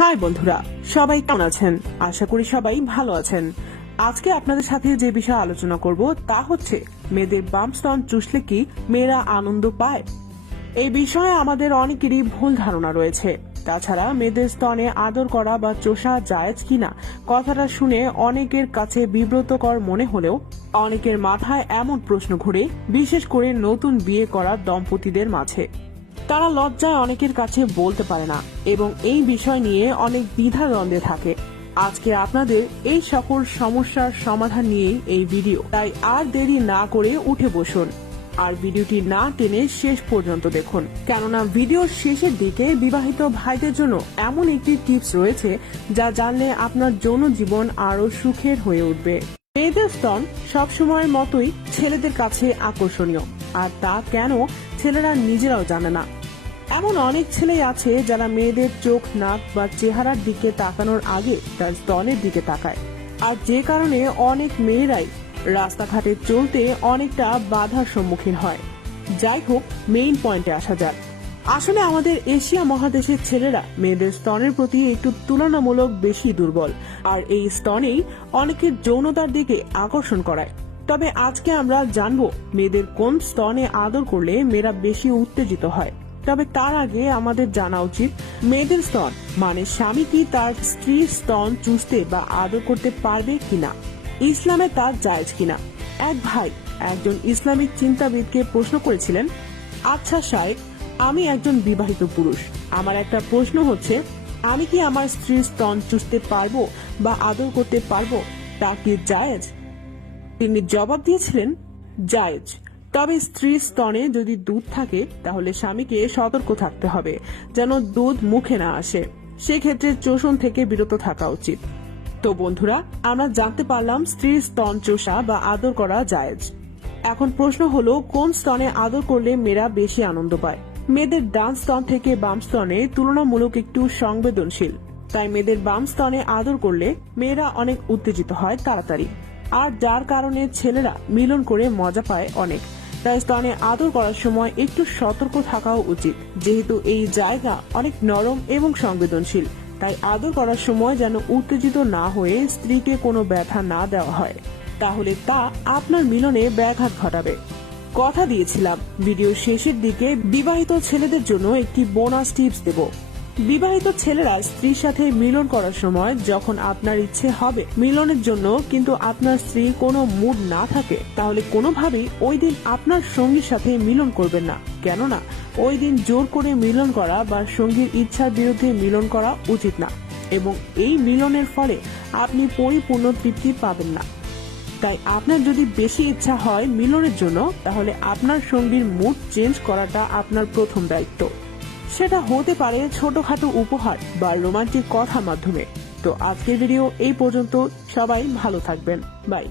High বন্ধুরা, সবাই কেমন আছেন? আশা করি সবাই ভালো আছেন। আজকে আপনাদের সাথে যে বিষয়ে আলোচনা করব তা হচ্ছে মেয়েদের বাম স্তন চুষলে কি মেয়েরা আনন্দ পায়। এই বিষয়ে আমাদের অনেকেরই ভুল ধারণা রয়েছে। তাছাড়া মেয়েদের স্তনে আদর করা বা চোষা জায়েজ কিনা কথাটা শুনে অনেকের কাছে বিব্রতকর মনে হলেও অনেকের মাথায় এমন প্রশ্ন ঘুরে, বিশেষ করে নতুন বিয়ে করা দম্পতিদের মাঝে। তারা লজ্জায় অনেকের কাছে বলতে পারে না এবং এই বিষয় নিয়ে অনেক দ্বিধাদ্বন্দ্বে থাকে। আজকে আপনাদের এই সকল সমস্যার সমাধান নিয়েই এই ভিডিও, তাই আর দেরি না করে উঠে বসুন আর ভিডিওটি না টেনে শেষ পর্যন্ত দেখুন, কেননা ভিডিওর শেষের দিকে বিবাহিত ভাইদের জন্য এমন একটি টিপস রয়েছে যা জানলে আপনার যৌন জীবন আরো সুখের হয়ে উঠবে। মেয়েদের স্তন সবসময়ের মতোই ছেলেদের কাছে আকর্ষণীয়, আর তা কেন ছেলেরা নিজেরাও জানে না। এমন অনেক ছেলেই আছে যারা মেয়েদের চোখ, নাক বা চেহারার দিকে তাকানোর আগে তার স্তনের দিকে তাকায়, আর যে কারণে অনেক মেয়েরাই রাস্তাঘাটে চলতে অনেকটা বাধার সম্মুখীন হয়। যাই হোক, মেইন পয়েন্টে আসা যাক। আসলে আমাদের এশিয়া মহাদেশের ছেলেরা মেয়েদের স্তনের প্রতি একটু তুলনামূলক বেশি দুর্বল, আর এই স্তনেই অনেকের যৌনতার দিকে আকর্ষণ করায়। তবে আজকে আমরা জানবো মেয়েদের কোন স্তনে আদর করলে মেয়েরা বেশি উত্তেজিত হয়। তবে তার আগে আমাদের জানা উচিত মেয়েদের স্তন মানে স্বামী কি তার স্ত্রীর স্তন চুষতে বা আদর করতে পারবে কিনা, ইসলামে তার জায়েজ কিনা। এক ভাই একজন ইসলামিক চিন্তাবিদকে প্রশ্ন করেছিলেন, আচ্ছা শায়েখ, আমি একজন বিবাহিত পুরুষ, আমার একটা প্রশ্ন হচ্ছে, আমি কি আমার স্ত্রীর স্তন চুষতে পারবো বা আদর করতে পারবো, তা কি জায়েজ? তিনি জবাব দিয়েছিলেন, জায়েজ। তবে স্ত্রীর স্তনে যদি দুধ থাকে তাহলে স্বামীকে সতর্ক থাকতে হবে যেন দুধ মুখে না আসে, সেক্ষেত্রে চোষণ থেকে বিরত থাকা উচিত। তো বন্ধুরা, আমরা জানতে পারলাম স্ত্রীর স্তন চোষা বা আদর করা জায়েজ। এখন প্রশ্ন হলো, কোন স্তনে আদর করলে মেয়েরা বেশি আনন্দ পায়? মেয়েদের ডান স্তন থেকে বাম স্তনে তুলনামূলক একটু সংবেদনশীল, তাই মেয়েদের বাম স্তনে আদর করলে মেয়েরা অনেক উত্তেজিত হয় তাড়াতাড়ি, আর যার কারণে ছেলেরা মিলন করে মজা পায় অনেক। তাই স্তনে আদর করার সময় একটু সতর্ক থাকাও উচিত, যেহেতু এই জায়গা অনেক নরম এবং সংবেদনশীল। তাই আদর করার সময় যেন উত্তেজিত না হয়ে স্ত্রীকে কোনো ব্যথা না দেওয়া হয়, তাহলে তা আপনার মিলনে ব্যাঘাত ঘটাবে। কথা দিয়েছিলাম ভিডিও শেষের দিকে বিবাহিত ছেলেদের জন্য একটি বোনাস টিপস দেব। বিবাহিত ছেলেরা স্ত্রীর সাথে মিলন করার সময় যখন আপনার ইচ্ছে হবে মিলনের জন্য কিন্তু আপনার স্ত্রী কোনো মুড না থাকে, তাহলে কোনোভাবেই ওই দিন আপনার সঙ্গীর সাথে মিলন করবেন না, কেননা ওই দিন জোর করে মিলন করা বা সঙ্গীর ইচ্ছার বিরুদ্ধে মিলন করা উচিত না, এবং এই মিলনের ফলে আপনি পরিপূর্ণ তৃপ্তি পাবেন না। তাই আপনার যদি বেশি ইচ্ছা হয় মিলনের জন্য, তাহলে আপনার সঙ্গীর মুড চেঞ্জ করাটা আপনার প্রথম দায়িত্ব। সেটা হতে পারে ছোটখাটো উপহার বা রোমান্টিক কথার মাধ্যমে। তো আজকের ভিডিও এই পর্যন্ত, সবাই ভালো থাকবেন, বাই।